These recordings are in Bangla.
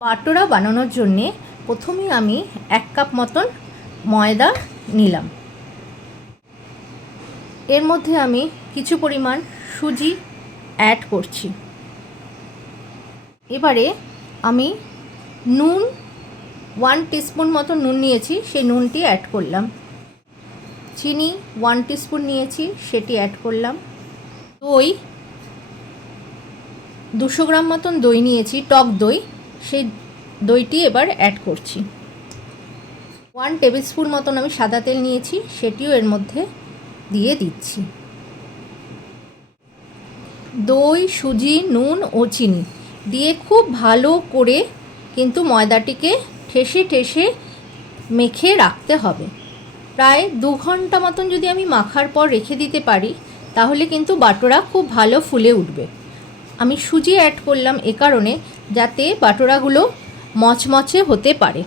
পাটোরা বানানোর জন্যে প্রথমে আমি 1 কাপ মতন ময়দা নিলাম। এর মধ্যে আমি কিছু পরিমাণ সুজি অ্যাড করছি। এবারে আমি নুন 1 টিস্পুন মতো নুন নিয়েছি, সেই নুনটি অ্যাড করলাম। চিনি 1 টিস্পুন নিয়েছি, সেটি অ্যাড করলাম। দই 200 গ্রাম মতন দই নিয়েছি, টক দই, সেই দইটি এবার অ্যাড করছি। 1 টেবিল স্পুন মতন আমি সাদা তেল নিয়েছি, সেটিও এর মধ্যে দিয়ে দিচ্ছি। দই, সুজি, নুন ও চিনি দিয়ে খুব ভালো করে কিন্তু ময়দাটিকে ঠেসে ঠেসে মেখে রাখতে হবে। প্রায় 2 ঘন্টা মতন যদি আমি মাখার পর রেখে দিতে পারি, তাহলে কিন্তু বাটোরা খুব ভালো ফুলে উঠবে। আমি সুজি অ্যাড করলাম এ কারণে, যাতে বাটোরাগুলো মচমচে হতে পারে।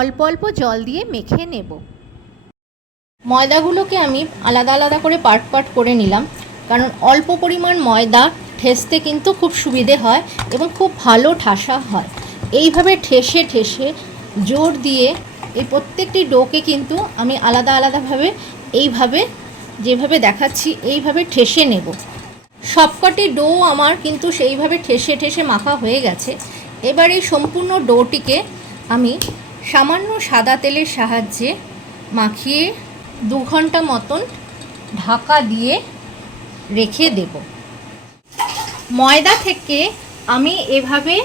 অল্প অল্প জল দিয়ে মেখে নেব। ময়দাগুলোকে আমি আলাদা আলাদা করে পার্ট পার্ট করে নিলাম, কারণ অল্প পরিমাণ ময়দা ঠেসতে কিন্তু খুব সুবিধে হয় এবং খুব ভালো ঠাসা হয়। এইভাবে ঠেসে ঠেসে জোর দিয়ে এই প্রত্যেকটি ডোকে কিন্তু আমি আলাদা আলাদাভাবে এইভাবে যেভাবে দেখাচ্ছি এইভাবে ঠেসে নেব। সবকটি ডো আমার কিন্তু সেইভাবে ঠেসে ঠেসে মাখা হয়ে গেছে। এবার এই সম্পূর্ণ ডোটিকে আমি সামান্য সাদা তেলের সাহায্যে মাখিয়ে 2 ঘন্টা মতন ঢাকা দিয়ে রেখে দেব। ময়দা থেকে আমি এভাবে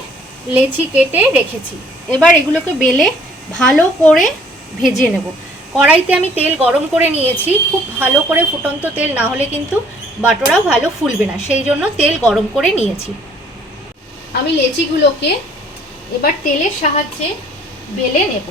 লেচি কেটে রেখেছি। এবার এগুলোকে বেলে ভালো করে ভেজে নেব। কড়াইতে আমি তেল গরম করে নিয়েছি। খুব ভালো করে ফুটন্ত তেল না হলে কিন্তু বাটোরা ভালো ফুলবে না, সেই জন্য তেল গরম করে নিয়েছি। আমি লেচিগুলোকে এবার তেলের সাহায্যে বেলে নেব।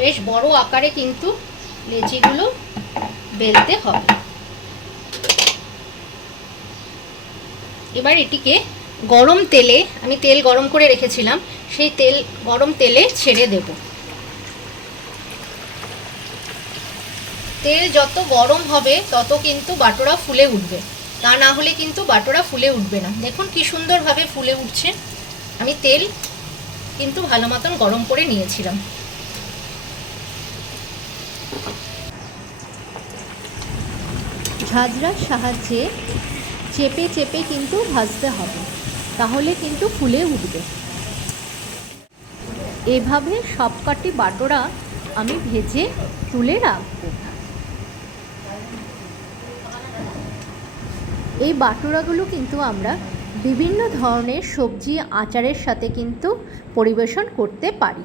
বেশ বড় আকারে কিন্তু লেচিগুলো বেলতে হবে। এবার এটিকে গরম তেলে, আমি তেল গরম করে রেখেছিলাম, সেই গরম তেলে ছেড়ে দেব। তেল যত গরম হবে তত কিন্তু বাটোরা ফুলে উঠবে, তা না হলে কিন্তু বাটোরা ফুলে উঠবে না। দেখুন কি সুন্দরভাবে ফুলে উঠছে। আমি তেল কিন্তু ভালো মতন গরম করে নিয়েছিলাম। ঝাঁঝরার সাহায্যে চেপে চেপে কিন্তু ভাজতে হবে, তাহলে কিন্তু ফুলে উঠবে। এভাবে সবকটি বাটোরা আমি ভেজে তুলে রাখব। এই বাটোরাগুলো কিন্তু আমরা বিভিন্ন ধরনের সবজি আচারের সাথে কিন্তু পরিবেশন করতে পারি।